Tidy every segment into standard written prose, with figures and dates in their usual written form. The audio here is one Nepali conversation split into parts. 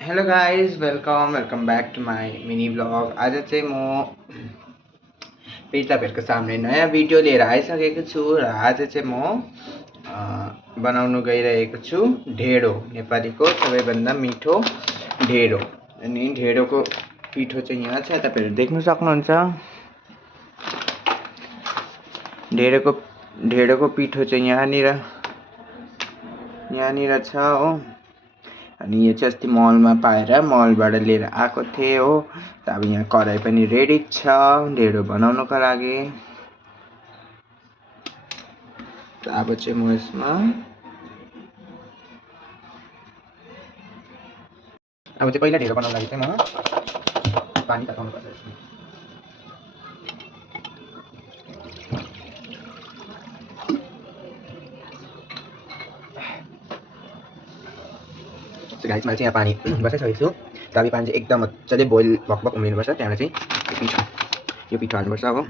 Hello guys, welcome back to my mini blog. आज चाहिँ म फेरि तपाईँहरूको सामने नयाँ भिडियो लिएर आइसकेको छु र आज चाहिँ म बनाउन गइरहेको छु ढेँडो, नेपालीको सबैभन्दा मिठो ढेँडो। अनि ढेँडोको पिठो चाहिँ यहाँ छ, तपाईँहरू देख्न सक्नुहुन्छ। ढेँडोको पिठो चाहिँ यहाँनिर छ हो। अनि यो चाहिँ अस्ति मलमा पाएर मलबाट लिएर आएको थिएँ हो। त अब यहाँ कराई पनि रेडी छ ढेँडो बनाउनको लागि। त अब चाहिँ म यसमा पहिला ढेँडो बनाउनको लागि चाहिँ म पानी तताउनु पर्छ। गाइस, मैले चाहिँ यहाँ पानी बसाइसकेको छु। त अब पानी चाहिँ एकदम मजाले बोइल भकभक उम्लिनुपर्छ। त्यहाँबाट चाहिँ यो पिठो हाल्नुपर्छ हो।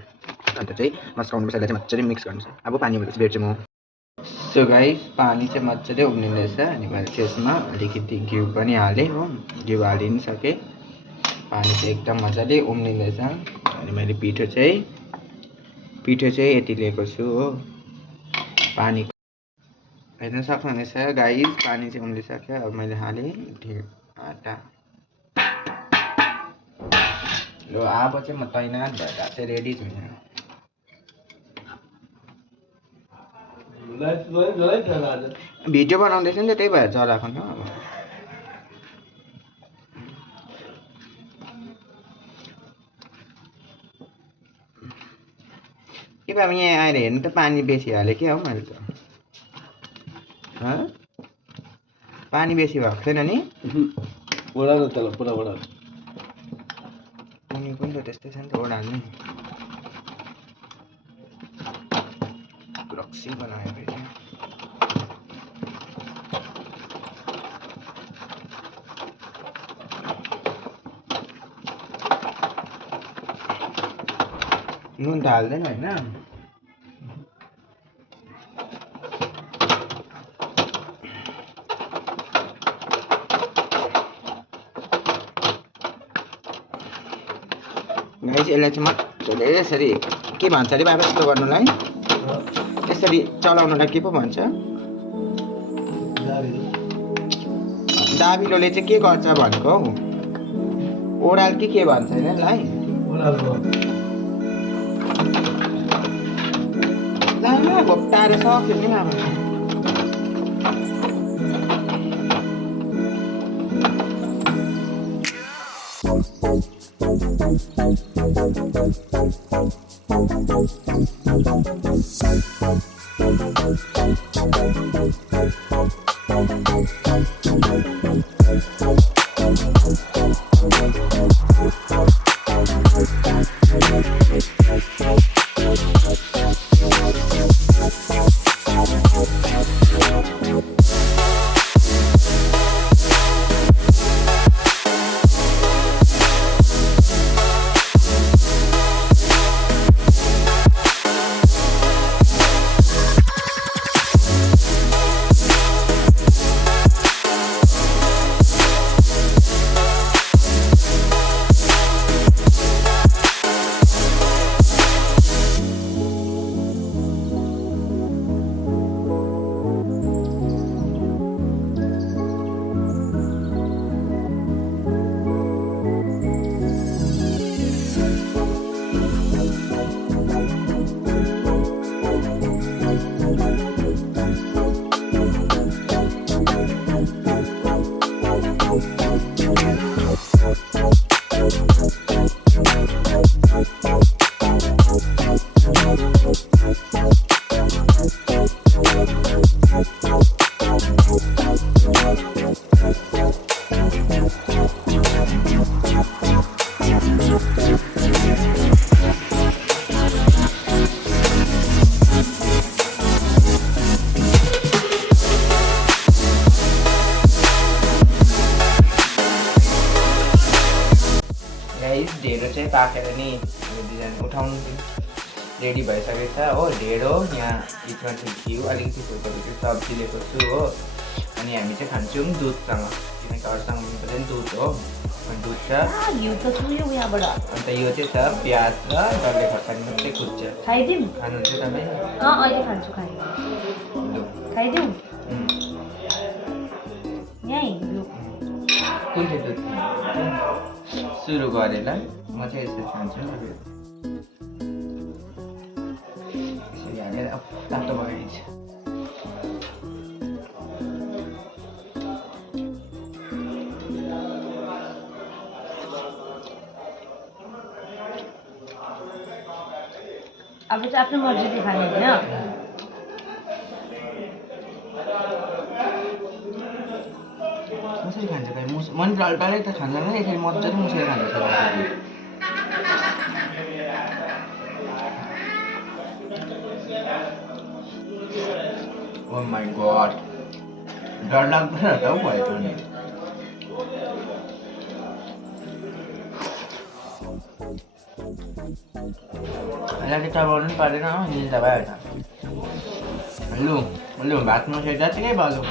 अन्त चाहिँ मस्काउनुपर्छ, यसलाई चाहिँ मजाले मिक्स गर्नुपर्छ। अब पानी उम्लेपछि फेरि चाहिँ म सो गाइस, पानी चाहिँ मजाले उम्लिँदैछ। अनि मैले चाहिँ यसमा अलिकति घिउ पनि हालेँ हो। घिउ हालिसकेँ। पानी चाहिँ एकदम मजाले उम्लिँदैछ। अनि मैले पिठो चाहिँ यति लिएको छु हो। पानी हेर्न सक्नुहुनेछ गाइस, पानी चाहिँ उम्लिसक्यो। अब मैले हालेँ आटा। ल अब चाहिँ म तैनात भएर चाहिँ रेडी छु। भिडियो बनाउँदैछु नि त, त्यही भएर जलाएको नि। अब के अब यहाँ आएर हेर्नु त, पानी बेसी हालेँ क्या हो मैले त। पानी बेसी भएको छैन नि। पानी पनि त त्यस्तै छ नि त, ओडाल्नु रक्सी बनायो फेरि। नुन त हाल्दैन होइन। गाइस, यसलाई चाहिँ मजाले यसरी के भन्छ अरे बाबा यस्तो गर्नुलाई? यसरी चलाउनुलाई के पो भन्छ? दाबिलोले चाहिँ के गर्छ भनेको हौ? ओडाल के भन्छ होइन यसलाई? घोप्टाएर सक्यो नि अब। ढेँडो चाहिँ पाकेर नि डिजाइन उठाउनु रेडी भइसकेको छ हो। ढेँडो यहाँ बिचमा चाहिँ घिउ अलिकति फुलकोपीको सब्जी लिएको छु हो। अनि हामी चाहिँ खान्छौँ दुधसँग किनकि अरूसँग पनि दुध हो दुध छ घिउ त चुयो यहाँबाट अन्त यो चाहिँ छ प्याज र डल्ले खोर्सानी मात्रै कुच्छ खाइदिउँ खानुहुन्छ तपाईँ अहिले खान्छु खाइ लु खाइदिउँ यहीँ लु कुन चाहिँ दुध सुरु गरेर म चाहिँ यसरी खान्छु यसरी हालेर तातो बगाइदिन्छ अब चाहिँ आफ्नो मर्जीले खाने होइन कसरी खान्छ भाइ मन डल्लै त खाँदैन यसरी मजाले मुसेर खान्छ ओ माई गॉड डर लाग्दो रहेछ हौ भयो त नि अहिले चाहिँ चबाउनु पनि पर्दैन हो निल्दा भइहाल्छ लु लु भात मुसेर जतिकै भयो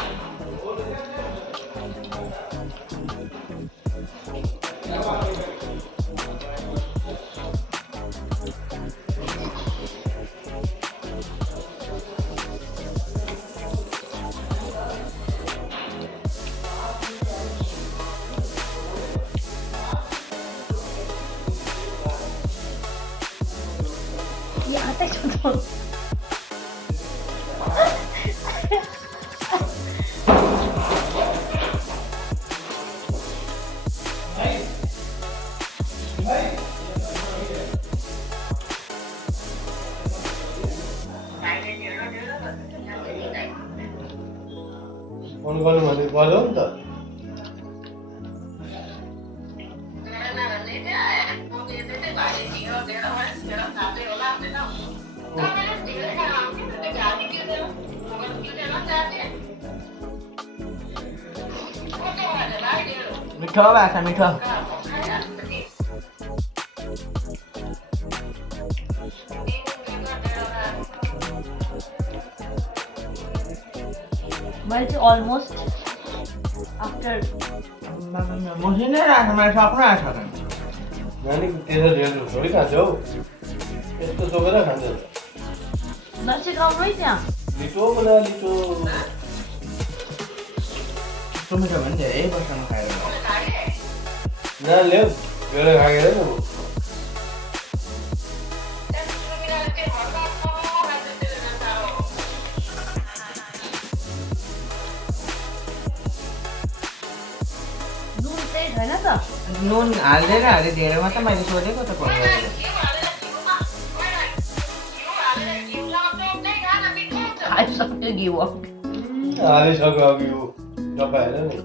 यहाँ चाहिँ छ फोन गर्नु भने गऱ्यो नि त मिठो भाषा मिठो मैले चाहिँ अलमोस्ट आफ्टर मसिनै राख्छ मैले सक्नु आएको छ नानी त्यसरी हेर्नु थोरै खान्छ हौ यस्तो चोकेर खान्छ मान्छे गाउनु है त्यहाँ लिटो बना लिटो यस्तो मिठो भने धेरै वर्षमा खाएर नानीले बेला खाएर नि नुन चाहिँ छैन त नुन हाल्दैन हाले धेरै मात्र मैले सोधेको त फोन गरेर खाइसक्यो घिउ हालिसक्यो अघि ऊ तपाईँ हेर नि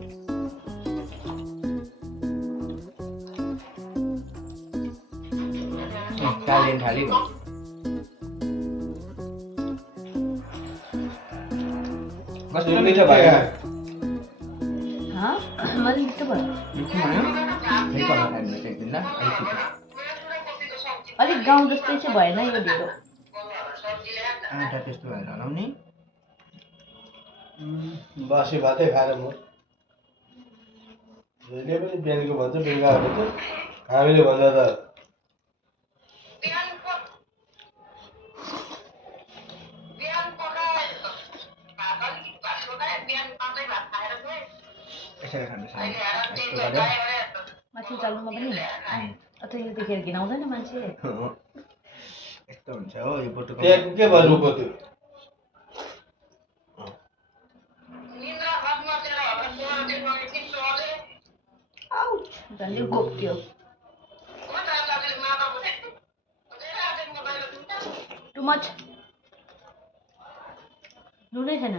टालिन थाली कस्तो मिठो भयो मैले मिठो भयो मिठो भयो फेरि कलर खाइदिनुहोस् एक दिन ल अलिक छिटो अलिक गाउँ जस्तै चाहिँ भएन यो ढिलो आँटा त्यस्तो भएर होला नि बासी भातै खाएर म जहिले पनि बिहानको भन्छ बेलुका भन्छ हामीले भन्दा त यसरी खानुहोस् यस्तो गर्यो माथि चाल्नुमा पनि अथवा यो देखेर घिनाउँदैन मान्छे यस्तो हुन्छ हो यो बोटुको त्यहाँ के भयो रुखको त्यो झन्डै गोप्थ्यो टु मच नुनै छैन